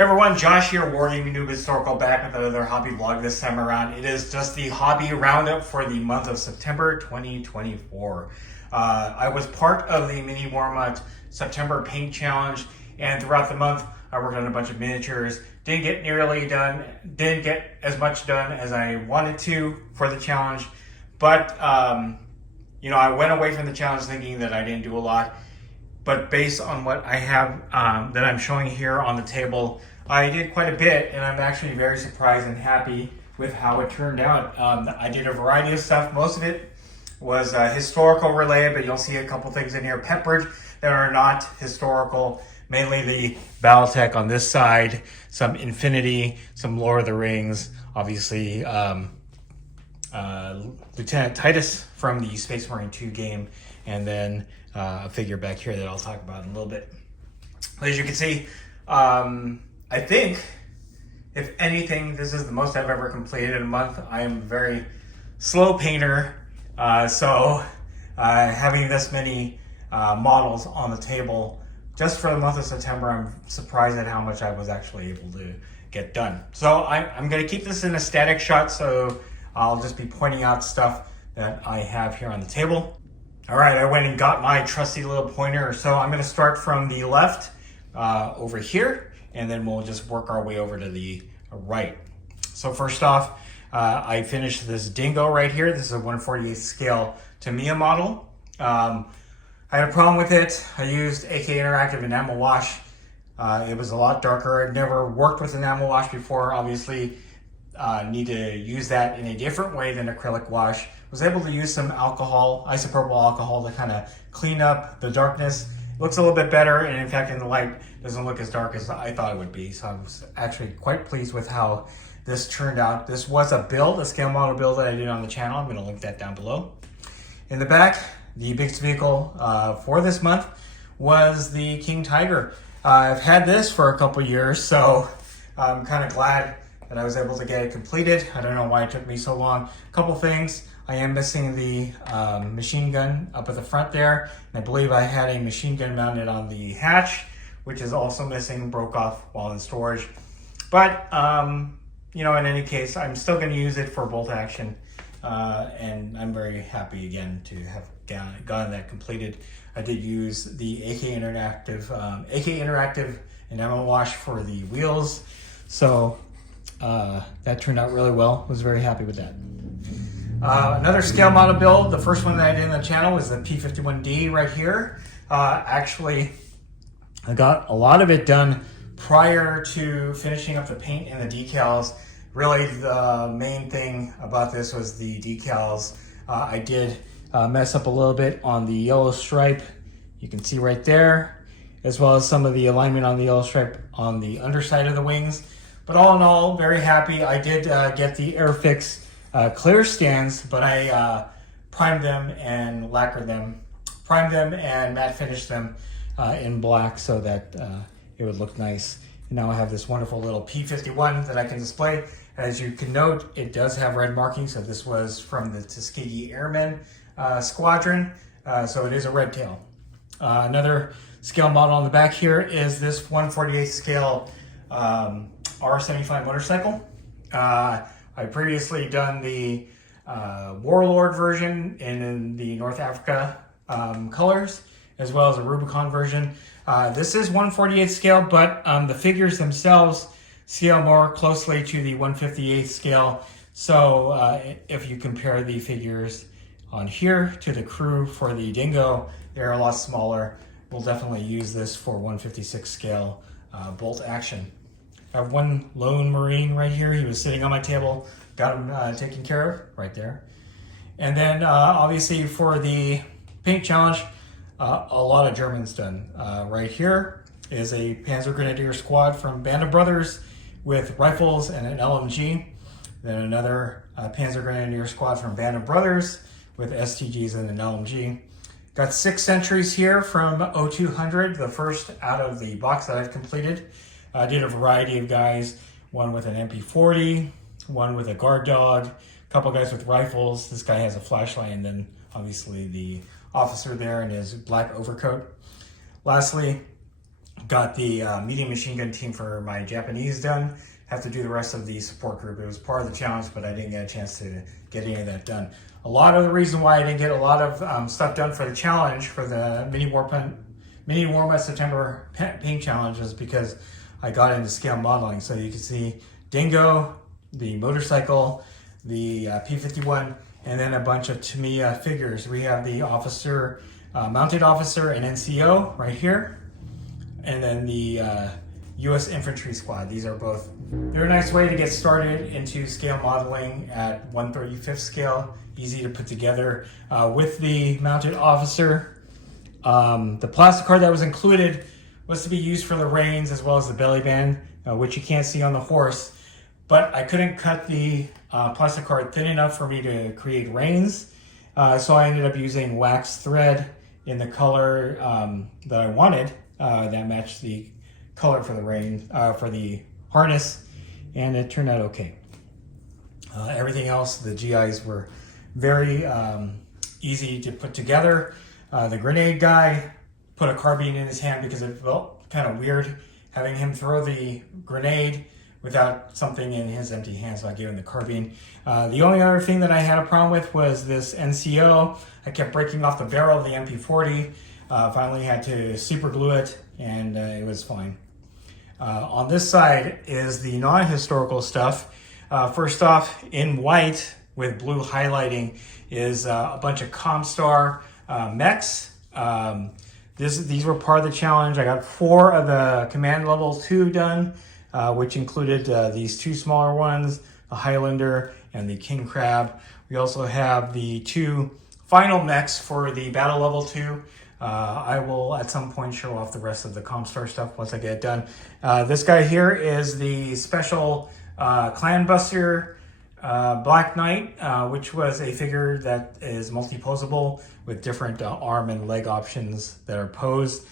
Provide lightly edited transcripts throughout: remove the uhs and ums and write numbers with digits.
Hey everyone, Josh here, WarGamingNewb Historical, back with another hobby vlog this time around. It is just the hobby roundup for the month of September 2024. I was part of the Mini Warmut September Paint Challenge, and throughout the month I worked on a bunch of miniatures. Didn't get as much done as I wanted to for the challenge, but I went away from the challenge thinking that I didn't do a lot. But based on what I have that I'm showing here on the table, I did quite a bit, and I'm actually very surprised and happy with how it turned out. I did a variety of stuff. Most of it was historical related, but you'll see a couple things in here peppered that are not historical. Mainly the Battletech on this side, some Infinity, some Lord of the Rings, obviously Lieutenant Titus from the Space Marine 2 game, and then a figure back here that I'll talk about in a little bit. As you can see, I think, if anything, this is the most I've ever completed in a month. I am a very slow painter, so having this many models on the table just for the month of September, I'm surprised at how much I was actually able to get done. So I'm going to keep this in a static shot, so I'll just be pointing out stuff that I have here on the table. All right, I went and got my trusty little pointer. So I'm going to start from the left over here, and then we'll just work our way over to the right. So first off, I finished this dingo right here. This is a 1/48 scale Tamiya model. I had a problem with it. I used AK Interactive enamel wash. It was a lot darker. I'd never worked with enamel wash before. Obviously, need to use that in a different way than acrylic wash. Was able to use some alcohol, isopropyl alcohol, to kind of clean up the darkness. It looks a little bit better, and in fact in the light doesn't look as dark as I thought it would be. So I was actually quite pleased with how this turned out. This was a scale model build that I did on the channel. I'm going to link that down below. In the back, the biggest vehicle for this month was the King Tiger. I've had this for a couple years, so I'm kind of glad that I was able to get it completed. I don't know why it took me so long. A couple things. I am missing the machine gun up at the front there. And I believe I had a machine gun mounted on the hatch, which is also missing, broke off while in storage. But, in any case, I'm still going to use it for bolt action. And I'm very happy again to have gotten that completed. I did use the AK Interactive enamel wash for the wheels. So that turned out really well. Was very happy with that. Another scale model build, the first one that I did on the channel was the P51D right here. Actually, I got a lot of it done prior to finishing up the paint and the decals. Really, the main thing about this was the decals. I did mess up a little bit on the yellow stripe. You can see right there, as well as some of the alignment on the yellow stripe on the underside of the wings. But all in all, very happy. I did get the Airfix clear stands, but I primed them and lacquered them. Primed them and matte finished them in black so that it would look nice. And now I have this wonderful little P51 that I can display. As you can note, it does have red markings, so this was from the Tuskegee Airmen Squadron, so it is a red tail. Another scale model on the back here is this 1/48 scale R75 motorcycle. I previously done the Warlord version in the North Africa colors, as well as a Rubicon version. This is 1/48 scale, but the figures themselves scale more closely to the 1/58 scale. So if you compare the figures on here to the crew for the Dingo, they're a lot smaller. We'll definitely use this for 1/56 scale bolt action. I have one lone Marine right here. He was sitting on my table, got him taken care of right there. And then obviously for the paint challenge, a lot of Germans done. Right here is a Panzer Grenadier squad from Band of Brothers with rifles and an LMG. Then another Panzer Grenadier squad from Band of Brothers with STGs and an LMG. Got 6 sentries here from 0200, the first out of the box that I've completed. I did a variety of guys, one with an MP40, one with a guard dog, a couple guys with rifles. This guy has a flashlight, and then obviously the officer there in his black overcoat. Lastly, Got the medium machine gun team for my Japanese done. Have to do the rest of the support group. It was part of the challenge, but I didn't get a chance to get any of that done. A lot of the reason why I didn't get a lot of stuff done for the challenge, for the Mini Warmat September Paint Challenge, is because I got into scale modeling. So you can see Dingo, the motorcycle, the P-51, and then a bunch of Tamiya figures. We have the officer, mounted officer and NCO right here. And then the U.S. Infantry Squad. These are both, they're a nice way to get started into scale modeling at 1/35th scale. Easy to put together. With the mounted officer, the plastic card that was included was to be used for the reins as well as the belly band, which you can't see on the horse. But I couldn't cut the plastic card thin enough for me to create reins. So I ended up using wax thread in the color that I wanted. That matched the color for the rein, for the harness, and it turned out okay. Everything else, the GIs were very easy to put together. The grenade guy put a carbine in his hand because it felt kind of weird having him throw the grenade without something in his empty hand, so I gave him the carbine. The only other thing that I had a problem with was this NCO. I kept breaking off the barrel of the MP40. Finally had to super glue it, and it was fine. On this side is the non-historical stuff. First off, in white with blue highlighting is a bunch of Comstar mechs. These were part of the challenge. I got 4 of the command level 2 done, which included these 2 smaller ones, the Highlander and the King Crab. We also have the 2 final mechs for the battle level 2. I will at some point show off the rest of the Comstar stuff once I get it done. This guy here is the special Clan Buster Black Knight, which was a figure that is multi-posable with different arm and leg options that are posed.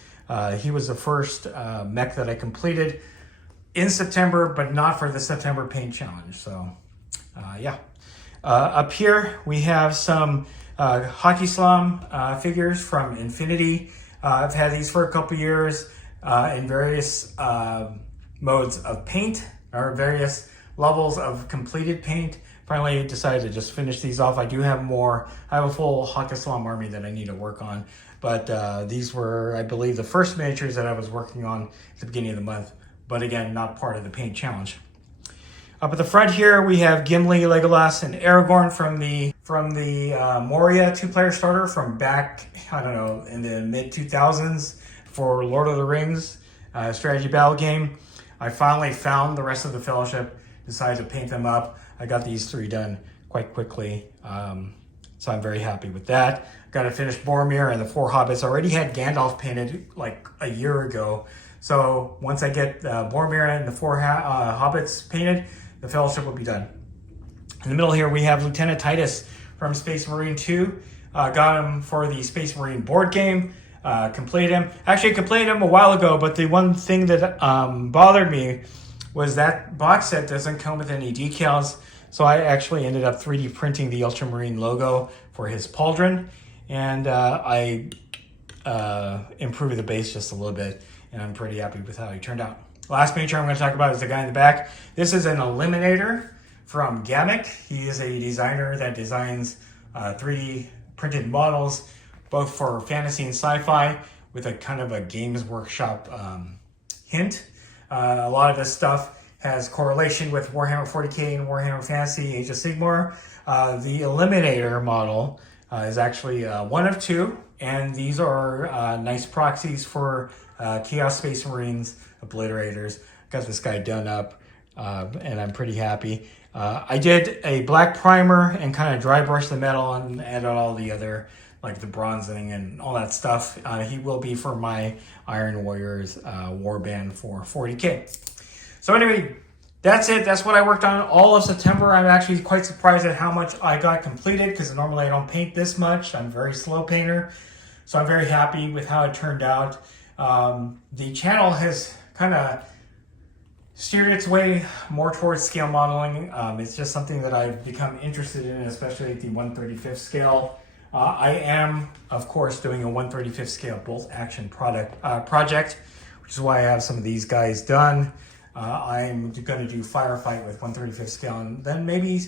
He was the first mech that I completed in September, but not for the September Paint Challenge. So yeah. Up here we have some Hockey Slam figures from Infinity. I've had these for a couple years in various modes of paint, or various levels of completed paint. Finally decided to just finish these off. I do have more. I have a full Hockey Slam army that I need to work on, but these were, I believe, the first miniatures that I was working on at the beginning of the month, but again, not part of the paint challenge. Up at the front here, we have Gimli, Legolas, and Aragorn from the Moria 2-player starter from back, I don't know, in the mid-2000s for Lord of the Rings strategy battle game. I finally found the rest of the Fellowship, decided to paint them up. I got these 3 done quite quickly, so I'm very happy with that. Got to finish Boromir and the 4 Hobbits. I already had Gandalf painted like a year ago, so once I get Boromir and the 4 Hobbits painted, the Fellowship will be done. In the middle here, we have Lieutenant Titus from Space Marine 2. Got him for the Space Marine board game. Completed him. Actually, completed him a while ago, but the one thing that bothered me was that box set doesn't come with any decals. So I actually ended up 3D printing the Ultramarine logo for his pauldron. And I improved the base just a little bit, and I'm pretty happy with how he turned out. Last miniature I'm going to talk about is the guy in the back. This is an Eliminator from Gamic. He is a designer that designs 3D printed models, both for fantasy and sci-fi, with a kind of a Games Workshop hint. A lot of this stuff has correlation with Warhammer 40k and Warhammer Fantasy Age of Sigmar. The Eliminator model is actually one of 2, and these are nice proxies for Chaos Space Marines Obliterators. Got this guy done up, and I'm pretty happy. I did a black primer and kind of dry brushed the metal and added all the other, like the bronzing and all that stuff. He will be for my Iron Warriors warband for 40k. So anyway, that's it. That's what I worked on all of September. I'm actually quite surprised at how much I got completed, because normally I don't paint this much. I'm a very slow painter. So I'm very happy with how it turned out. The channel has kind of steered its way more towards scale modeling. It's just something that I've become interested in, especially at the 1/35th scale. I am, of course, doing a 1/35th scale bolt action project, which is why I have some of these guys done. I'm going to do Firefight with 1/35 scale, and then maybe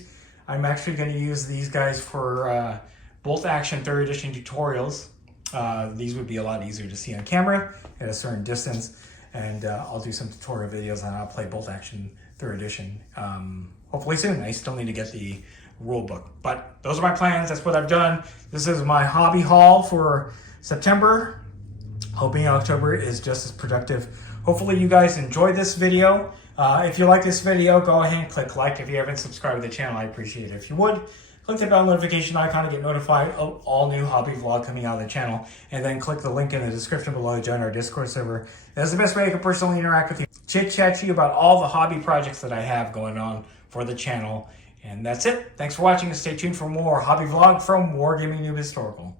I'm actually going to use these guys for bolt action 3rd edition tutorials. These would be a lot easier to see on camera at a certain distance, and I'll do some tutorial videos on how to play bolt action 3rd edition. Hopefully soon. I still need to get the rule book, but those are my plans. That's what I've done. This is my hobby haul for September. Hoping October is just as productive. Hopefully you guys enjoyed this video. If you like this video, go ahead and click like. If you haven't subscribed to the channel, I appreciate it. If you would, click the bell notification icon to get notified of all new hobby vlog coming out of the channel, and then click the link in the description below to join our Discord server. That's the best way I can personally interact with you, chit-chat to you about all the hobby projects that I have going on for the channel. And that's it. Thanks for watching, and stay tuned for more hobby vlog from WarGamingNewb Historical.